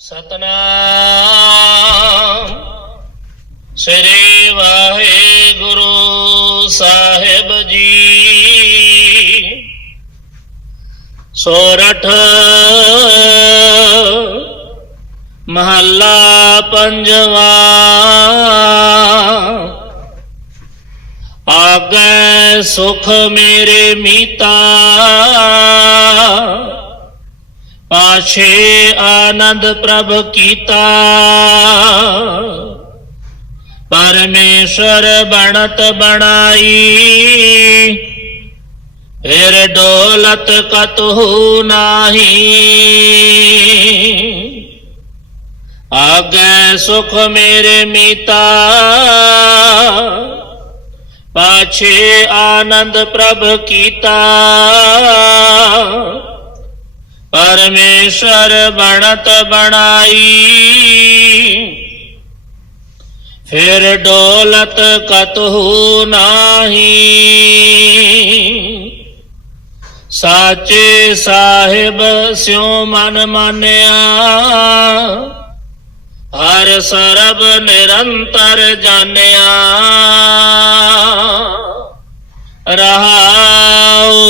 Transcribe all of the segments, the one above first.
ਸਤਨਾਮ। ਸ੍ਰੀ ਵਾਹਿਗੁਰੂ ਸਾਹਿਬ ਜੀ। ਸੋਰਠ ਮਹੱਲਾ ਪੰਜਵਾ। ਆਗੈ ਸੁਖ ਮੇਰੇ ਮੀਤਾ। ਪਾਛੇ ਆਨੰਦ ਪ੍ਰਭ ਕੀਤਾ। ਪਰਮੇਸ਼ਰ ਬਣਤ ਬਣਾਈ। ਫਿਰ ਡੋਲਤ ਕਤਹੂ ਨਾਹੀ। ਆਗੈ ਸੁਖ ਮੇਰੇ ਮੀਤਾ। ਪਾਛੇ ਆਨੰਦ ਪ੍ਰਭ ਕੀਤਾ। ਪਰਮੇਸ਼ਰ ਬਣਤ ਬਣਾਈ। ਫਿਰ ਡੋਲਤ ਕਤਹੂ ਨਾਹੀ। ਸਾਚੇ ਸਾਹਿਬ ਸਿਉ ਮਨ ਮਾਨਿਆ। ਹਰ ਸਰਬ ਨਿਰੰਤਰ ਜਾਣਿਆ। ਰਹਾਉ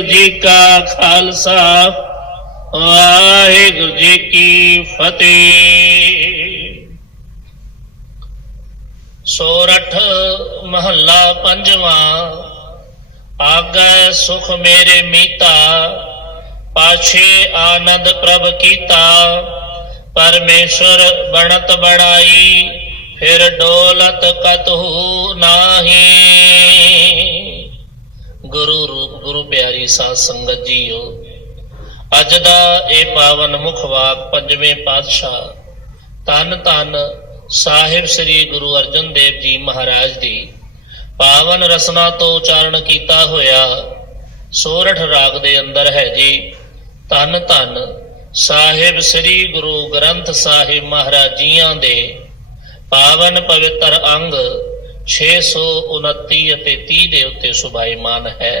ਵਾਹਿਗੁਰੂ ਜੀ ਕਾ ਖਾਲਸਾ, ਵਾਹਿਗੁਰੂ ਜੀ ਕੀ ਫਤਿਹ। ਸੋਰਠ ਮਹੱਲਾ ਪੰਜਵਾਂ, ਆਗੈ ਸੁਖ ਮੇਰੇ ਮੀਤਾ, ਪਾਛੇ ਆਨੰਦ ਪ੍ਰਭ ਕੀਤਾ, ਪਰਮੇਸ਼ਰ ਬਣਤ ਬੜਾਈ ਫਿਰ ਡੋਲਤ ਕਤਹੂ ਨਾਹੀ। ਸਾਧ ਸੰਗਤ ਜੀਓ। ਅੱਜ ਦਾ ਇਹ ਪਾਵਨ ਮੁਖ ਵਾਕ ਪੰਜਵੇਂ ਪਾਤਸ਼ਾਹ ਤਨ ਤਨ ਸਾਹਿਬ ਸ੍ਰੀ ਗੁਰੂ ਅਰਜਨ ਦੇਵ ਜੀ ਮਹਾਰਾਜ ਦੀ ਪਾਵਨ ਰਸਨਾ ਤੋਂ ਉਚਾਰਨ ਕੀਤਾ ਹੋਇਆ ਸੋਰਠ ਰਾਗ ਦੇ ਅੰਦਰ ਹੈ ਜੀ ਤਨ ਤਨ ਸਾਹਿਬ ਸ੍ਰੀ ਗੁਰੂ ਗ੍ਰੰਥ ਸਾਹਿਬ ਮਹਾਰਾਜ ਜੀਆਂ ਦੇ ਪਾਵਨ ਪਵਿੱਤਰ ਅੰਗ 629 ਅਤੇ 30 ਦੇ ਉੱਤੇ ਸੁਭਾਈਮਾਨ ਹੈ।